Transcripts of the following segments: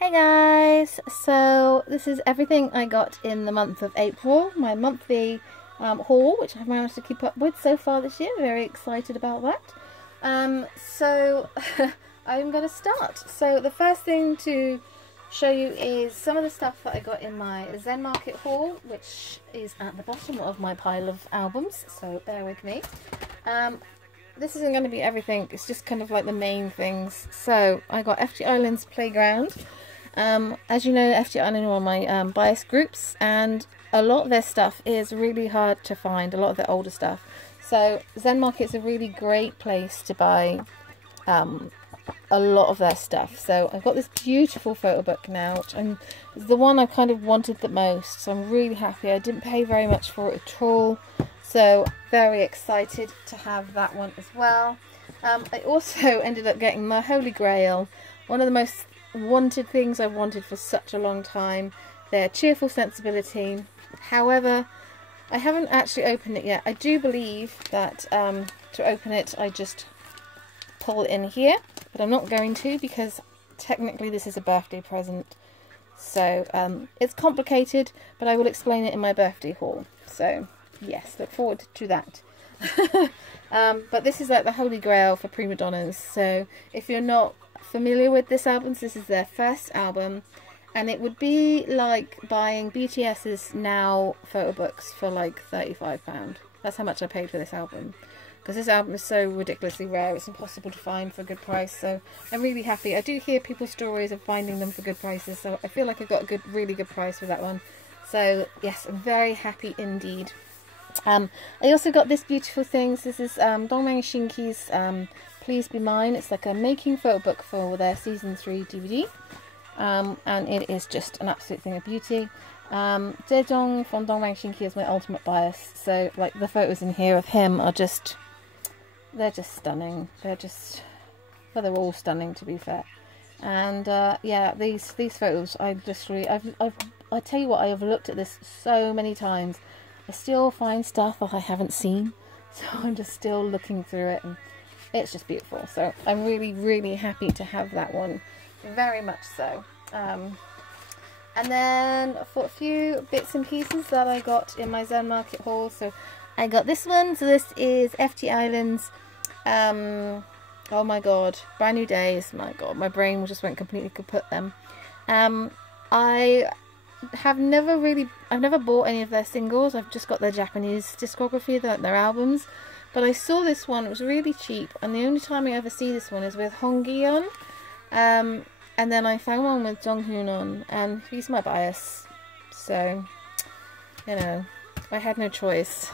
Hey guys, so this is everything I got in the month of April, my monthly haul, which I've managed to keep up with so far this year. Very excited about that. So I'm going to start. So the first thing to show you is some of the stuff that I got in my Zen Market haul, which is at the bottom of my pile of albums, so bear with me. This isn't going to be everything, it's just kind of like the main things. So I got FT Island's Playground. As you know, FT Island are on my bias groups, and a lot of their stuff is really hard to find, a lot of their older stuff. So Zen Market's a really great place to buy a lot of their stuff. So I've got this beautiful photo book now, which is the one I kind of wanted the most. So I'm really happy. I didn't pay very much for it at all. So very excited to have that one as well. I also ended up getting my Holy Grail, one of the most wanted things I've wanted for such a long time, their Cheerful Sensibility. However, I haven't actually opened it yet. I do believe that to open it I just pull it in here, but I'm not going to because technically this is a birthday present. So it's complicated, but I will explain it in my birthday haul. So yes, look forward to that. But this is like the Holy Grail for prima donnas. So if you're not familiar with this album, this is their first album, and it would be like buying BTS's Now photo books for like £35. That's how much I paid for this album, because this album is so ridiculously rare, it's impossible to find for a good price. So I'm really happy. I do hear people's stories of finding them for good prices, so I feel like I got a really good price for that one. So yes, I'm very happy indeed. I also got this beautiful thing. This is Dongmang Shinki's Please Be Mine. It's like a making photo book for their season 3 DVD, and it is just an absolute thing of beauty. Zedong from Dongmang Shinki is my ultimate bias, so like the photos in here of him are just, they're just stunning. They're just, well, they're all stunning to be fair. And yeah, these photos, I tell you what, I have looked at this so many times. I still find stuff that I haven't seen, so I'm just still looking through it, and it's just beautiful. So I'm really happy to have that one, very much so. And then for a few bits and pieces that I got in my Zen Market haul, so I got this one. So this is FT Island's oh my god, Brand New Days. My god, my brain just went completely kaput then. I've never bought any of their singles. I've just got their Japanese discography, their albums. But I saw this one, it was really cheap, and the only time I ever see this one is with Hong Gi-yeon. And then I found one with Jong Hoon-on, and he's my bias. So, you know, I had no choice.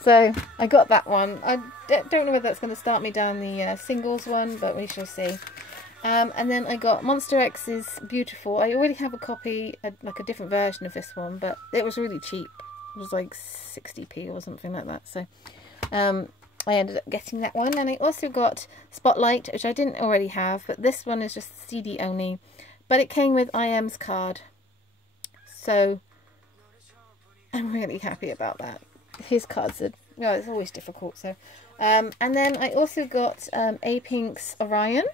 So I got that one. I don't know whether that's going to start me down the singles one, but we shall see. And then I got Monster X's Beautiful. I already have a copy, like a different version of this one, but it was really cheap. It was like 60p or something like that. So I ended up getting that one. And I also got Spotlight, which I didn't already have, but this one is just CD only. But it came with IM's card. So I'm really happy about that. His cards are, well, it's always difficult. So and then I also got A-Pink's Orion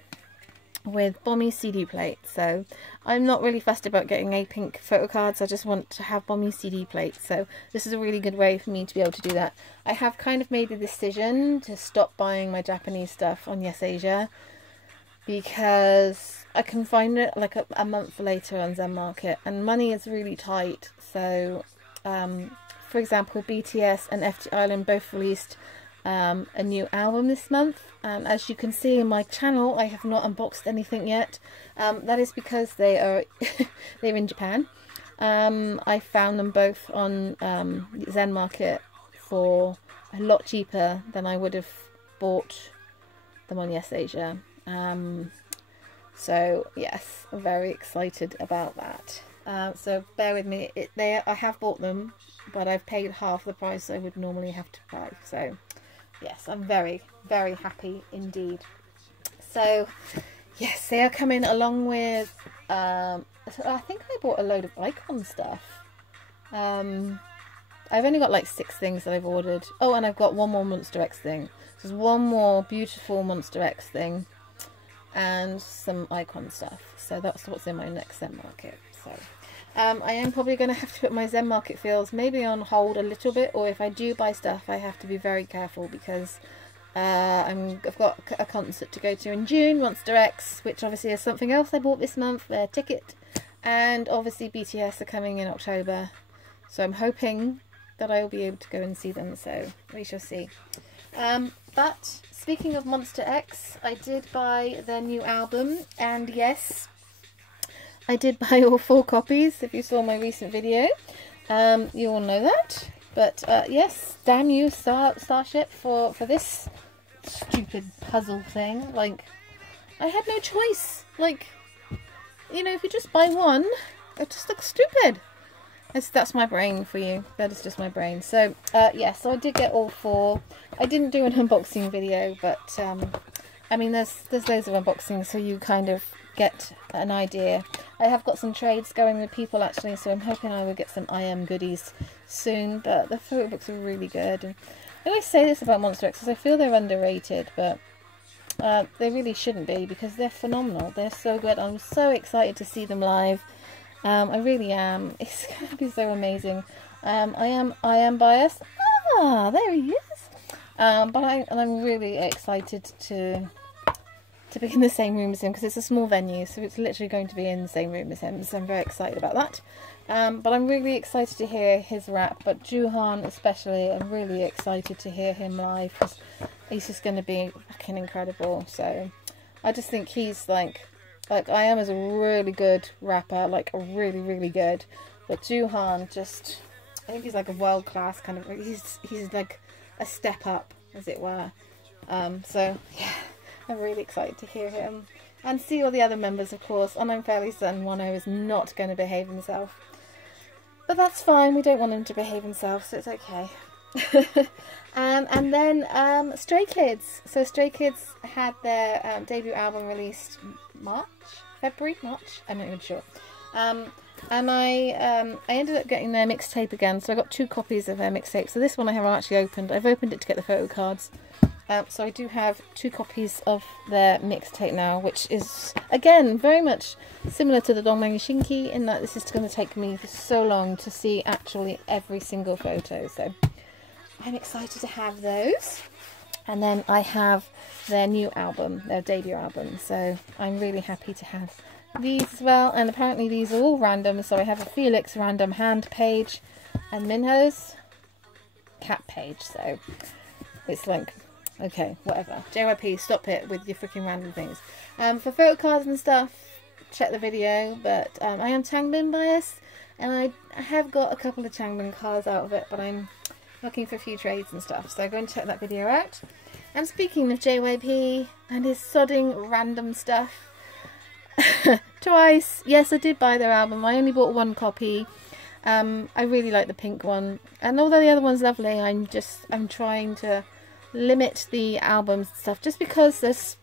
with Bommy CD plates. So I'm not really fussed about getting A-Pink photo cards, I just want to have Bommy CD plates, so this is a really good way for me to be able to do that. I have kind of made the decision to stop buying my Japanese stuff on Yes Asia, because I can find it like a month later on Zen Market, and money is really tight. So for example, BTS and FT Island both released a new album this month. As you can see in my channel, I have not unboxed anything yet. That is because they are they're in Japan. I found them both on Zen Market for a lot cheaper than I would have bought them on Yes Asia. So yes, I'm very excited about that. So bear with me. I have bought them, but I've paid half the price I would normally have to pay. So yes, I'm very happy indeed. So yes, they are coming along with so I think I bought a load of icon stuff. I've only got like 6 things that I've ordered. Oh, and I've got one more Monster X thing. There's one more beautiful Monster X thing. and some icon stuff. So that's what's in my next Zen Market. So I am probably going to have to put my Zen Market feels maybe on hold a little bit, or if I do buy stuff I have to be very careful, because I've got a concert to go to in June, Monster X, which obviously is something else I bought this month, their ticket, and obviously BTS are coming in October, so I'm hoping that I will be able to go and see them, so we shall see. But speaking of Monster X, I did buy their new album, and yes, I did buy all 4 copies. If you saw my recent video, you all know that. But yes, damn you, Starship, for this stupid puzzle thing. Like, I had no choice. Like, you know, if you just buy one, it just looks stupid. That's my brain for you. That is just my brain. So yeah, so I did get all 4. I didn't do an unboxing video, but I mean, there's loads of unboxings, so you kind of get an idea. I have got some trades going with people actually, so I'm hoping I will get some IM goodies soon. But the photo books are really good, and I always say this about Monster X because I feel they're underrated, but they really shouldn't be, because they're phenomenal. They're so good. I'm so excited to see them live. I really am. It's going to be so amazing. I am biased. Ah, there he is. But I'm really excited to be in the same room as him, because it's a small venue, so it's literally going to be in the same room as him. So I'm very excited about that. But I'm really excited to hear his rap. But Juhan especially, I'm really excited to hear him live, because he's just going to be fucking incredible. So I just think he's like I am as a really good rapper, like really, really good. But Juhan just, I think he's like a world class kind of, he's like a step up, as it were. So yeah, I'm really excited to hear him and see all the other members, of course. And I'm fairly certain Wano is not going to behave himself, but that's fine. We don't want him to behave himself, so it's okay. And then Stray Kids. So Stray Kids had their debut album released February, March. I'm not even sure. And I ended up getting their mixtape again. So I got 2 copies of their mixtape. So this one I haven't actually opened. I've opened it to get the photo cards. So I do have 2 copies of their mixtape now, which is, again, very much similar to the Dongmang Shinki, in that this is going to take me so long to see actually every single photo. So I'm excited to have those. And then I have their new album, their debut album. So I'm really happy to have these as well. And apparently these are all random. So I have a Felix random hand page and Minho's cat page. So it's like, okay, whatever. JYP, stop it with your freaking random things. For photo cards and stuff, check the video. But I am Changbin biased, and I have got a couple of Changbin cards out of it, but I'm looking for a few trades and stuff, so go and check that video out. And speaking of JYP and his sodding random stuff, Twice, yes, I did buy their album. I only bought 1 copy. I really like the pink one, and although the other one's lovely, I'm trying to limit the albums and stuff, just because there's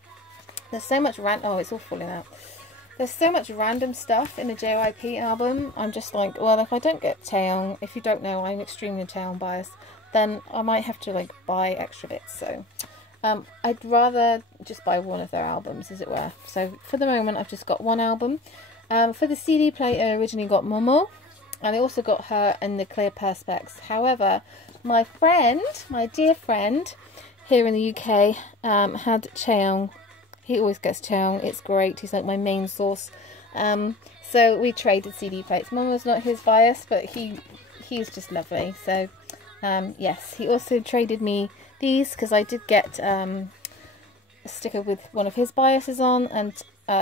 so much oh, it's all falling out. There's so much random stuff in a JYP album. I'm just like, well, if I don't get Taeyong, if you don't know, I'm extremely Taeyong biased, then I might have to like buy extra bits. So I'd rather just buy one of their albums, as it were. So for the moment, I've just got 1 album. For the CD player, I originally got Momo, and I also got her in the clear perspex. However, my friend, my dear friend here in the UK, had Chaeyoung. He always gets Chaeyoung. It's great. He's like my main source. So we traded CD plates. Momo's not his bias, but he's just lovely. So yes, he also traded me these, because I did get a sticker with one of his biases on, and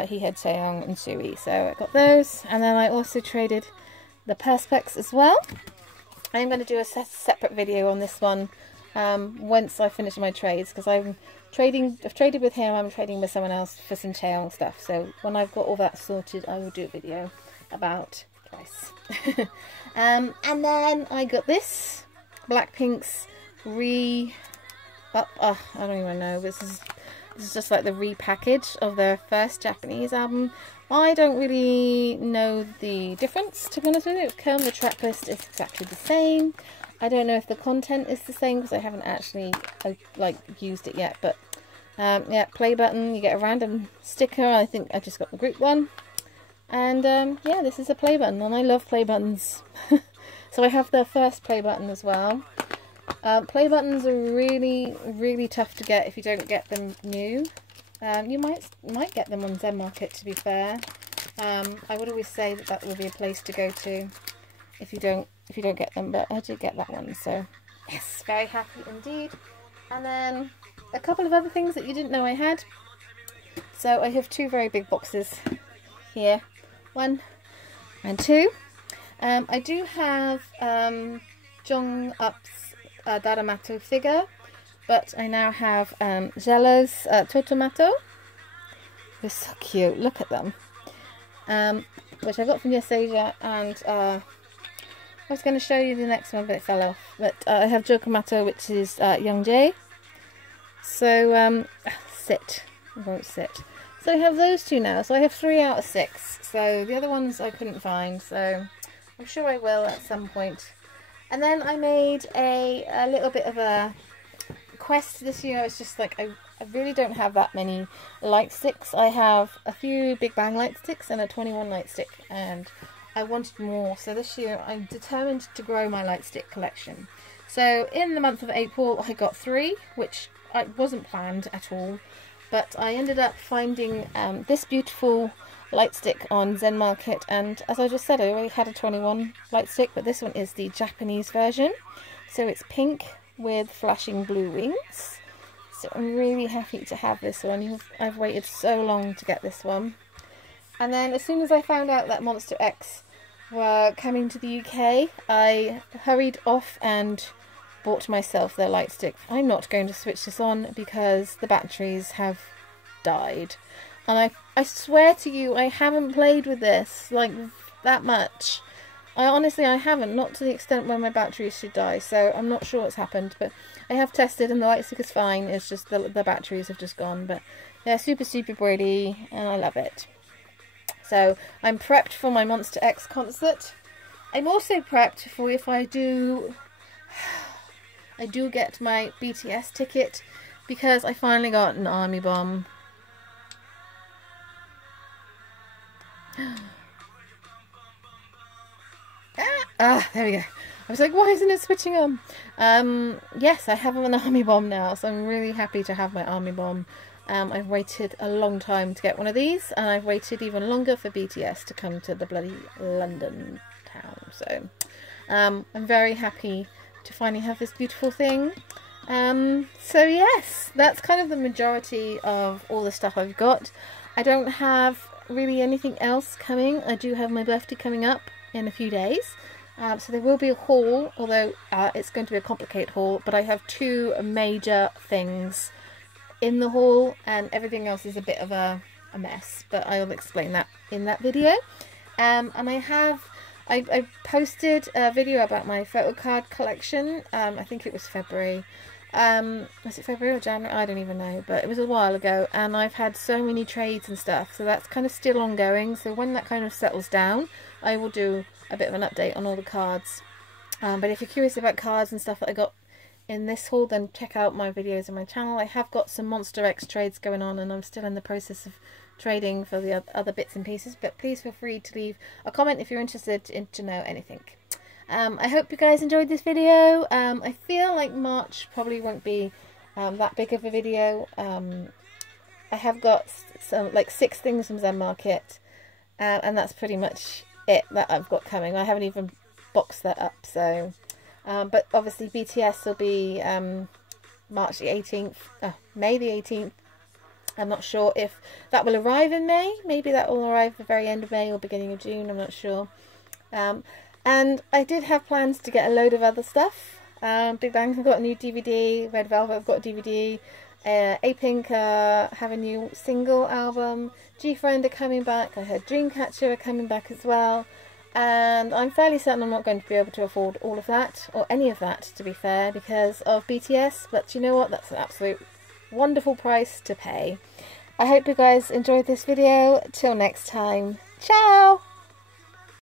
he had Chaeyoung and Suri, so I got those. And then I also traded the perspex as well. I am going to do a separate video on this one once I finish my trades, because I've traded with him, I'm trading with someone else for some Chaeyoung stuff. So when I've got all that sorted, I will do a video about Twice. And then I got this Blackpink's I don't even know. This is just like the repackage of their first Japanese album. I don't really know the difference, to be honest with you. The track list is exactly the same. I don't know if the content is the same, because I haven't actually like used it yet, but Yeah, play button, you get a random sticker. I think I just got the group one. And yeah, this is a play button, and I love play buttons. So I have the first play button as well. Play buttons are really, really tough to get if you don't get them new. You might get them on Zen Market, to be fair. I would always say that that would be a place to go to if you don't get them, but I did get that one, so yes, very happy indeed. And then a couple of other things that you didn't know I had. So I have two very big boxes here, 1 and 2. I do have Jong Up's Daramato figure, but I now have Jello's Totomato. They're so cute, look at them. Which I got from Yes Asia, and I was going to show you the next one, but it fell off. But I have Jokomato, which is Young Jae. So, sit. I won't sit. So I have those two now. So I have 3 out of 6. So the other ones I couldn't find, so I'm sure I will at some point. And then I made a little bit of a quest this year. It's just like I really don't have that many light sticks. I have a few Big Bang light sticks and a 21 light stick, and I wanted more. So this year I'm determined to grow my light stick collection. So in the month of April I got 3, which I wasn't planned at all, but I ended up finding this beautiful light stick on Zen Market, and as I just said, I already had a 21 light stick, but this one is the Japanese version. So it's pink with flashing blue wings. So I'm really happy to have this one. I've waited so long to get this one. And then as soon as I found out that Monster X were coming to the UK, I hurried off and bought myself their light stick. I'm not going to switch this on because the batteries have died. And I swear to you, I haven't played with this like that much. I haven't, not to the extent where my batteries should die, so I'm not sure what's happened, but I have tested and the light stick is fine. It's just the batteries have just gone, but they're super, super pretty and I love it. So I'm prepped for my Monster X concert. I'm also prepped for if I do get my BTS ticket, because I finally got an army bomb. There we go. I was like, why isn't it switching on? Yes, I have an army bomb now, so I'm really happy to have my army bomb. I've waited a long time to get one of these, and I've waited even longer for BTS to come to the bloody London town. So I'm very happy to finally have this beautiful thing. So yes, that's kind of the majority of all the stuff I've got. I don't have really anything else coming. I do have my birthday coming up in a few days, so there will be a haul, although it's going to be a complicated haul, but I have 2 major things in the haul and everything else is a bit of a mess, but I'll explain that in that video. And I posted a video about my photo card collection. I think it was February. Was it February or January? I don't even know, but it was a while ago, and I've had so many trades and stuff, so that's kind of still ongoing. So when that kind of settles down, I will do a bit of an update on all the cards. But if you're curious about cards and stuff that I got in this haul, then check out my videos on my channel. I have got some Monster X trades going on, and I'm still in the process of trading for the other bits and pieces, but please feel free to leave a comment if you're interested to know anything. I hope you guys enjoyed this video. I feel like March probably won't be that big of a video. I have got some like 6 things from Zen Market, and that's pretty much it that I've got coming. I haven't even boxed that up, so but obviously BTS will be March the 18th, May the 18th. I'm not sure if that will arrive in May. Maybe that will arrive at the very end of May or beginning of June, I'm not sure. And I did have plans to get a load of other stuff. Big Bang have got a new DVD, Red Velvet have got a DVD, A-Pink have a new single album, G-Friend are coming back, I heard Dreamcatcher are coming back as well, and I'm fairly certain I'm not going to be able to afford all of that, or any of that to be fair, because of BTS, but you know what, that's an absolute wonderful price to pay. I hope you guys enjoyed this video. Till next time, ciao!